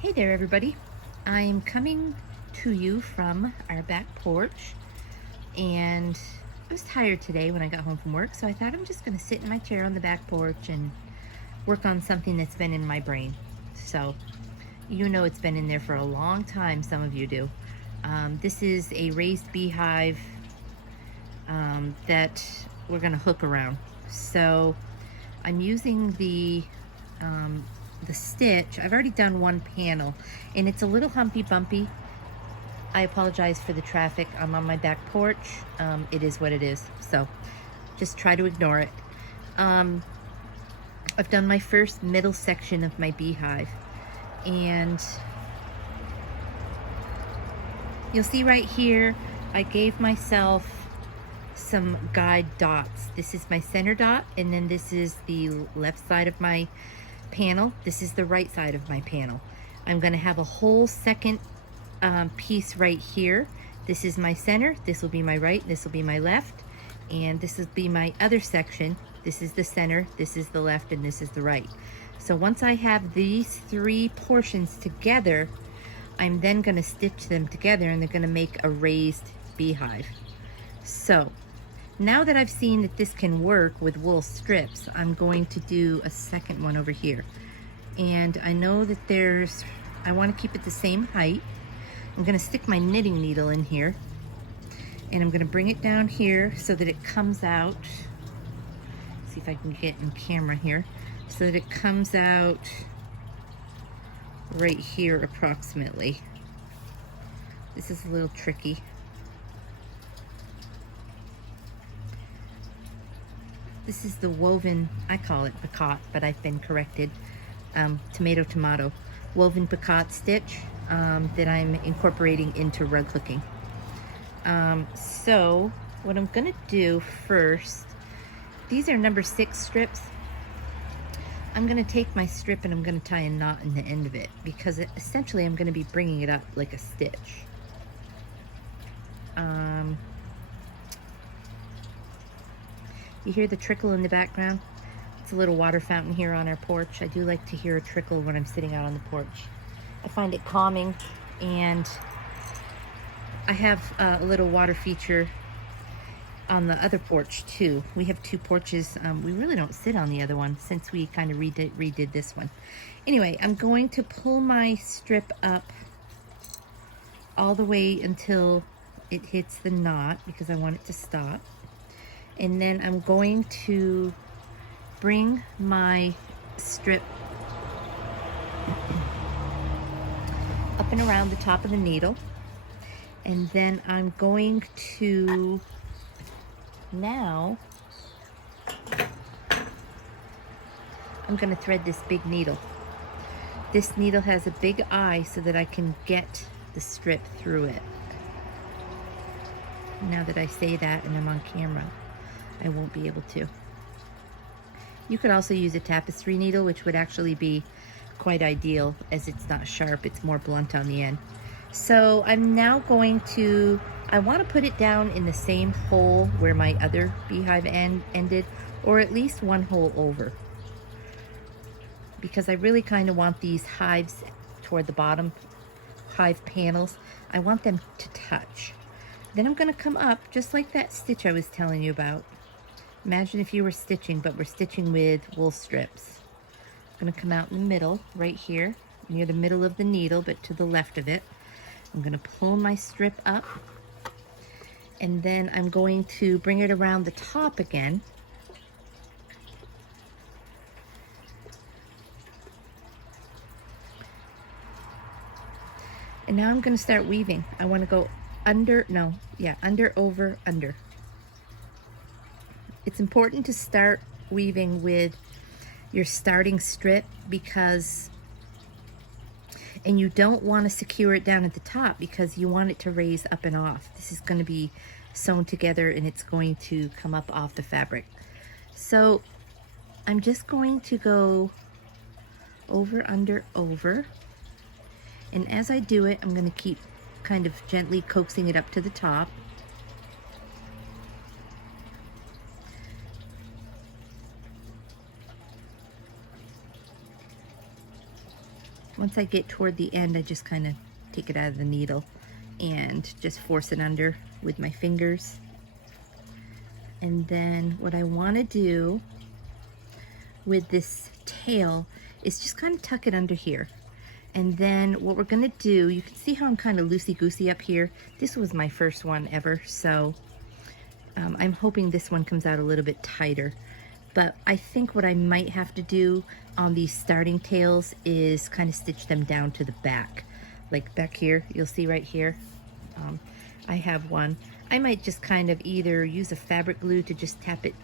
Hey there, everybody. I'm coming to you from our back porch, and I was tired today when I got home from work, so I thought I'm just going to sit in my chair on the back porch and work on something that's been in my brain. So, you know it's been in there for a long time, some of you do. This is a raised beehive that we're going to hook around. So, I'm using the stitch. I've already done one panel and it's a little humpy bumpy. I apologize for the traffic. I'm on my back porch. It is what it is. So just try to ignore it. I've done my first middle section of my beehive, and you'll see right here, I gave myself some guide dots. This is my center dot, and then this is the left side of my panel. This is the right side of my panel. I'm going to have a whole second piece right here. This is my center, this will be my right, this will be my left, and this will be my other section. This is the center, this is the left, and this is the right. So once I have these three portions together, I'm then going to stitch them together and they're going to make a raised beehive. So now that I've seen that this can work with wool strips, I'm going to do a second one over here. And I know that I want to keep it the same height. I'm going to stick my knitting needle in here, and I'm going to bring it down here so that it comes out. See if I can get in camera here, so that it comes out right here approximately. This is a little tricky. This is the woven, I call it picotte, but I've been corrected, tomato, woven picotte stitch that I'm incorporating into rug hooking. So what I'm gonna do first, these are number 6 strips. I'm gonna take my strip and I'm gonna tie a knot in the end of it, because essentially I'm gonna be bringing it up like a stitch. You hear the trickle in the background? It's a little water fountain here on our porch. I do like to hear a trickle when I'm sitting out on the porch. I find it calming, and I have a little water feature on the other porch too. We have 2 porches. We really don't sit on the other one since we kind of redid this one. Anyway, I'm going to pull my strip up all the way until it hits the knot, because I want it to stop. And then I'm going to bring my strip up and around the top of the needle. And then I'm going to I'm going to thread this big needle. This needle has a big eye so that I can get the strip through it. Now that I say that and I'm on camera, I won't be able to. You could also use a tapestry needle, which would actually be quite ideal, as it's not sharp, it's more blunt on the end. So I'm now going to, I want to put it down in the same hole where my other beehive ended, or at least one hole over, because I really kind of want these hives toward the bottom, hive panels, I want them to touch. Then I'm going to come up just like that stitch I was telling you about. Imagine if you were stitching, but we're stitching with wool strips. I'm going to come out in the middle, right here, near the middle of the needle, but to the left of it. I'm going to pull my strip up, and then I'm going to bring it around the top again. And now I'm going to start weaving. I want to go under, under, over, under. It's important to start weaving with your starting strip, and you don't want to secure it down at the top because you want it to raise up and off. This is going to be sewn together and it's going to come up off the fabric. So I'm just going to go over, under, over. And as I do it, I'm going to keep kind of gently coaxing it up to the top. once I get toward the end, I just kind of take it out of the needle and just force it under with my fingers. And then what I want to do with this tail is just kind of tuck it under here. And then what we're gonna do, you can see how I'm kind of loosey-goosey up here. This was my first one ever, so I'm hoping this one comes out a little bit tighter. But I think what I might have to do on these starting tails is kind of stitch them down to the back. Like back here, you'll see right here, I have one. I might just kind of either use a fabric glue to just tap it,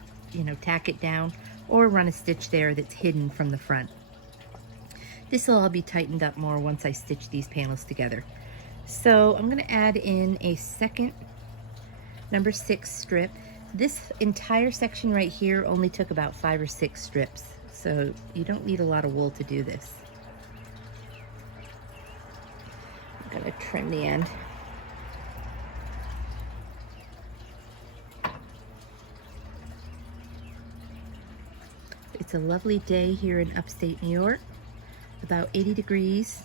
tack it down, or run a stitch there that's hidden from the front. This will all be tightened up more once I stitch these panels together. So I'm going to add in a second number 6 strip. This entire section right here only took about 5 or 6 strips, so you don't need a lot of wool to do this. I'm going to trim the end. It's a lovely day here in upstate New York. About 80 degrees.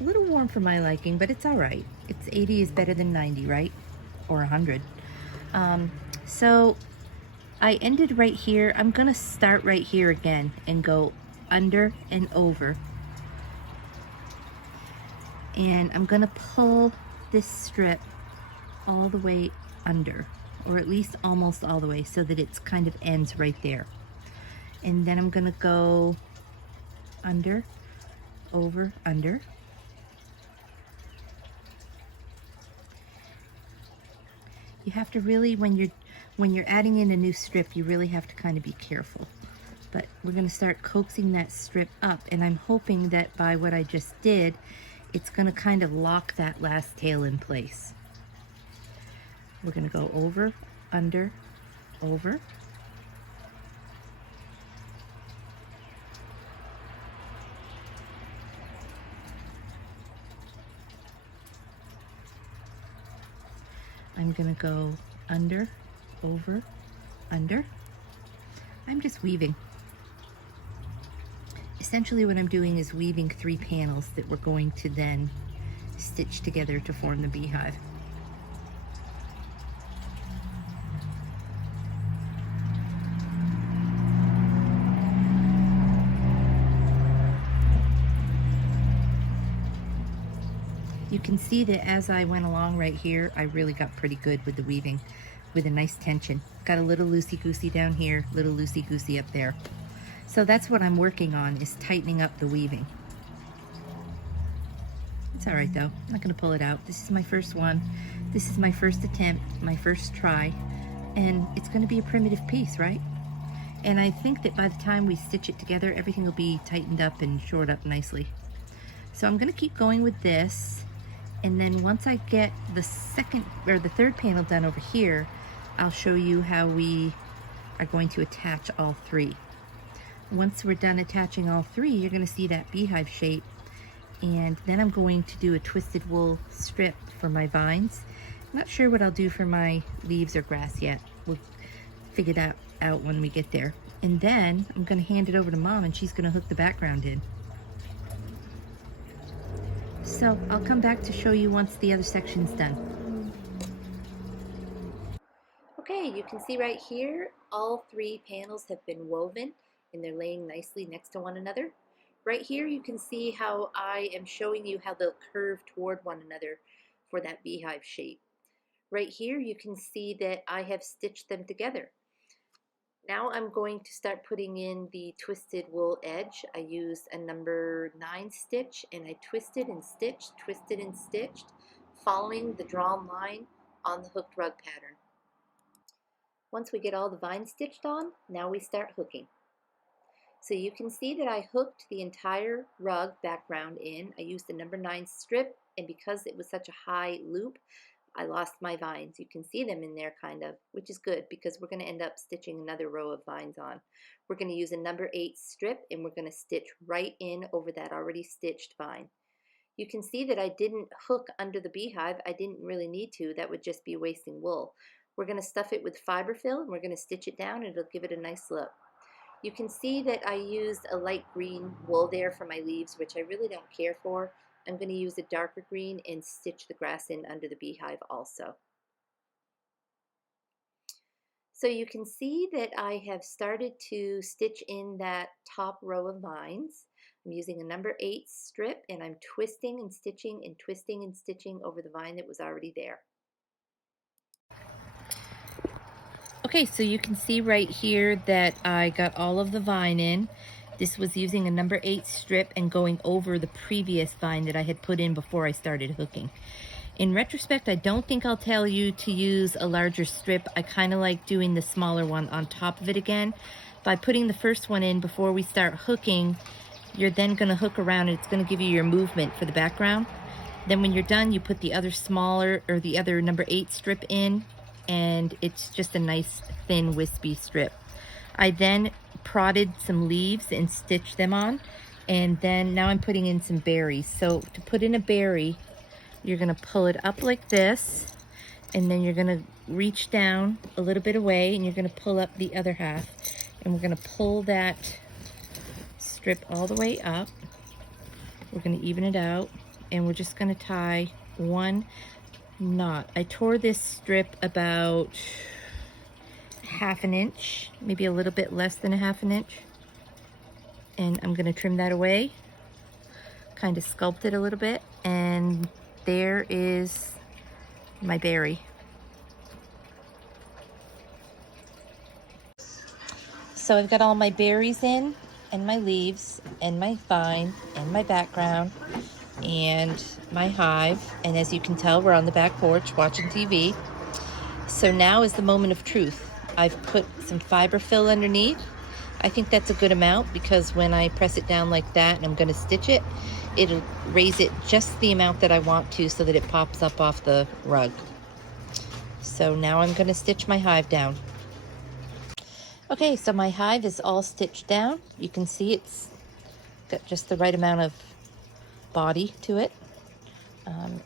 A little warm for my liking, but it's all right. 80 is better than 90, right? Or 100. So I ended right here. I'm gonna start right here again and go under and over. And I'm gonna pull this strip all the way under, or at least almost all the way, so that it's kind of ends right there. And then I'm gonna go under, over, under. You have to really, when you're adding in a new strip, you really have to kind of be careful. But we're going to start coaxing that strip up, and I'm hoping that by what I just did, it's going to kind of lock that last tail in place. We're going to go over, under, over. I'm gonna go under, over, under. I'm just weaving. Essentially what I'm doing is weaving 3 panels that we're going to then stitch together to form the beehive. You can see that as I went along right here, I really got pretty good with the weaving, with a nice tension. Got a little loosey-goosey down here, little loosey-goosey up there. So that's what I'm working on, is tightening up the weaving. It's all right though, I'm not gonna pull it out. This is my first one. This is my first attempt, my first try, and it's gonna be a primitive piece, right? And I think that by the time we stitch it together, everything will be tightened up and shored up nicely. So I'm gonna keep going with this. And then once I get the third panel done over here, I'll show you how we are going to attach all 3. Once we're done attaching all 3, you're going to see that beehive shape. And then I'm going to do a twisted wool strip for my vines. I'm not sure what I'll do for my leaves or grass yet. We'll figure that out when we get there. And then I'm going to hand it over to Mom, and she's going to hook the background in. So I'll come back to show you once the other section's done. Okay, you can see right here, all 3 panels have been woven and they're laying nicely next to one another. Right here you can see how I am showing you how they'll curve toward one another for that beehive shape. Right here you can see that I have stitched them together. Now I'm going to start putting in the twisted wool edge. I used a number 9 stitch, and I twisted and stitched, following the drawn line on the hooked rug pattern. Once we get all the vines stitched on, now we start hooking. So you can see that I hooked the entire rug background in. I used the number 9 strip, and because it was such a high loop, I lost my vines. You can see them in there kind of, which is good because we're going to end up stitching another row of vines on. We're going to use a number 8 strip, and we're going to stitch right in over that already stitched vine. You can see that I didn't hook under the beehive. I didn't really need to. That would just be wasting wool. We're going to stuff it with fiberfill, and we're going to stitch it down, and it'll give it a nice look. You can see that I used a light green wool there for my leaves, which I really don't care for. I'm going to use a darker green and stitch the grass in under the beehive also. So you can see that I have started to stitch in that top row of vines. I'm using a number 8 strip, and I'm twisting and stitching and twisting and stitching over the vine that was already there. Okay, so you can see right here that I got all of the vine in. This was using a number 8 strip and going over the previous vine that I had put in before I started hooking. In retrospect, I don't think I'll tell you to use a larger strip. I kind of like doing the smaller one on top of it again. By putting the first one in before we start hooking, you're then going to hook around and it's going to give you your movement for the background. Then when you're done, you put the other smaller or the other number 8 strip in, and it's just a nice thin wispy strip. I then prodded some leaves and stitched them on, and then now I'm putting in some berries. So to put in a berry, you're gonna pull it up like this, and then you're gonna reach down a little bit away, and you're gonna pull up the other half, and we're gonna pull that strip all the way up. We're gonna even it out, and we're just gonna tie one knot. I tore this strip about ½ inch, maybe a little bit less than ½ inch, and I'm gonna trim that away, kind of sculpt it a little bit, and there is my berry. So I've got all my berries in, and my leaves, and my vine, and my background, and my hive. And as you can tell, we're on the back porch watching TV. So now is the moment of truth. I've put some fiber fill underneath. I think that's a good amount because when I press it down like that and I'm going to stitch it, it'll raise it just the amount that I want to so that it pops up off the rug. So now I'm going to stitch my hive down. Okay, so my hive is all stitched down. You can see it's got just the right amount of body to it.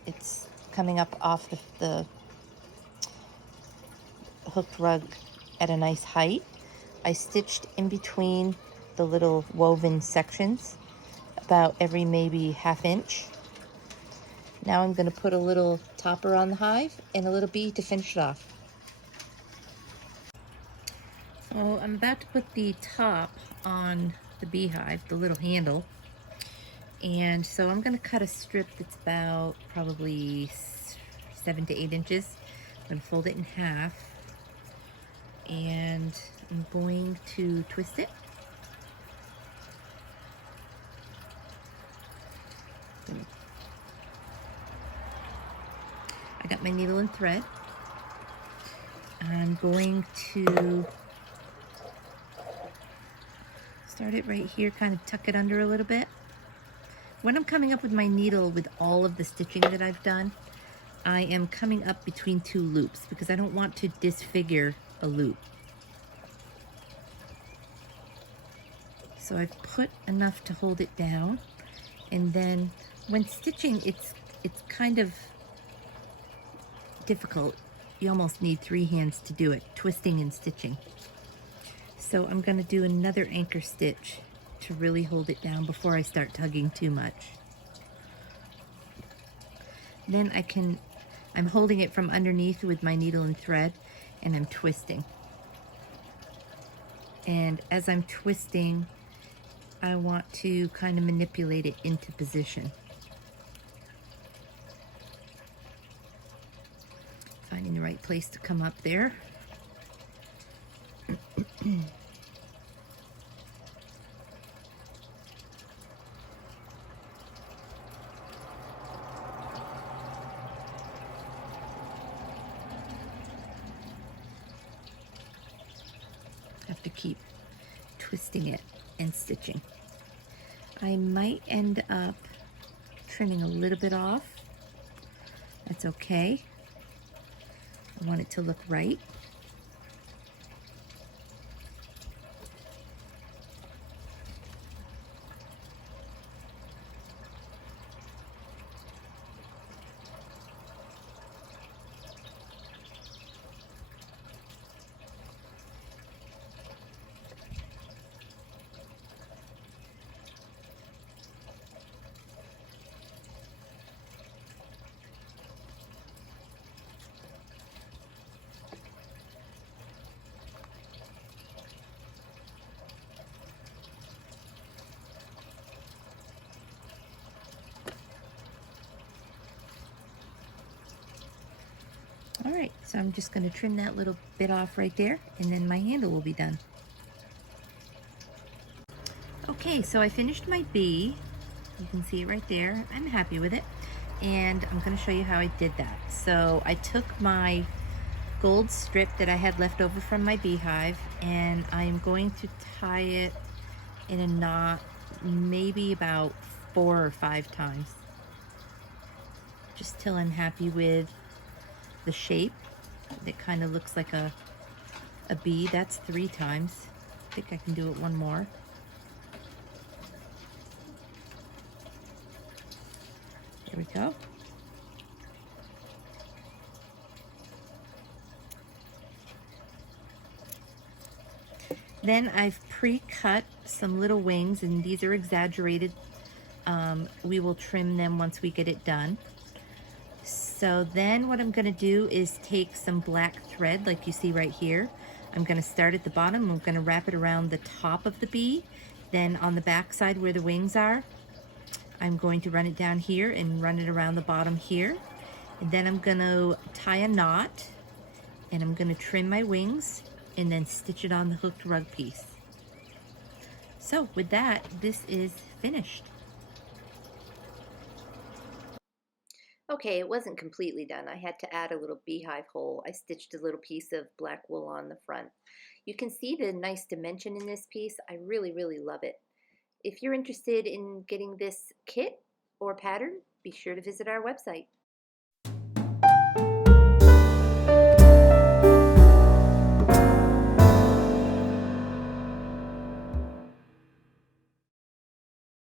It's coming up off the hooked rug at a nice height. I stitched in between the little woven sections about every maybe ½ inch. Now I'm going to put a little topper on the hive and a little bee to finish it off. So I'm about to put the top on the beehive, the little handle. And so I'm going to cut a strip that's about probably 7 to 8 inches. I'm going to fold it in half, and I'm going to twist it. I got my needle and thread. I'm going to start it right here, kind of tuck it under a little bit. When I'm coming up with my needle with all of the stitching that I've done, I am coming up between 2 loops because I don't want to disfigure a loop. So I've put enough to hold it down, and then when stitching, it's kind of difficult. You almost need 3 hands to do it, twisting and stitching. So I'm going to do another anchor stitch to really hold it down before I start tugging too much. Then I'm holding it from underneath with my needle and thread, and I'm twisting. And as I'm twisting, I want to kind of manipulate it into position. Finding the right place to come up there. Have to keep twisting it and stitching. I might end up trimming a little bit off. That's okay. I want it to look right. So I'm just going to trim that little bit off right there, and then my handle will be done. Okay, so I finished my bee. You can see it right there. I'm happy with it. And I'm going to show you how I did that. So I took my gold strip that I had left over from my beehive, and I'm going to tie it in a knot maybe about 4 or 5 times, just till I'm happy with the shape. It kind of looks like a bee. That's 3 times. I think I can do it one more. There we go. Then I've pre-cut some little wings, and these are exaggerated. We will trim them once we get it done. So then what I'm going to do is take some black thread like you see right here. I'm going to start at the bottom. I'm going to wrap it around the top of the bee. Then on the back side where the wings are, I'm going to run it down here and run it around the bottom here. And then I'm going to tie a knot, and I'm going to trim my wings and then stitch it on the hooked rug piece. So with that, this is finished. Okay, it wasn't completely done. I had to add a little beehive hole. I stitched a little piece of black wool on the front. You can see the nice dimension in this piece. I really, really love it. If you're interested in getting this kit or pattern, be sure to visit our website.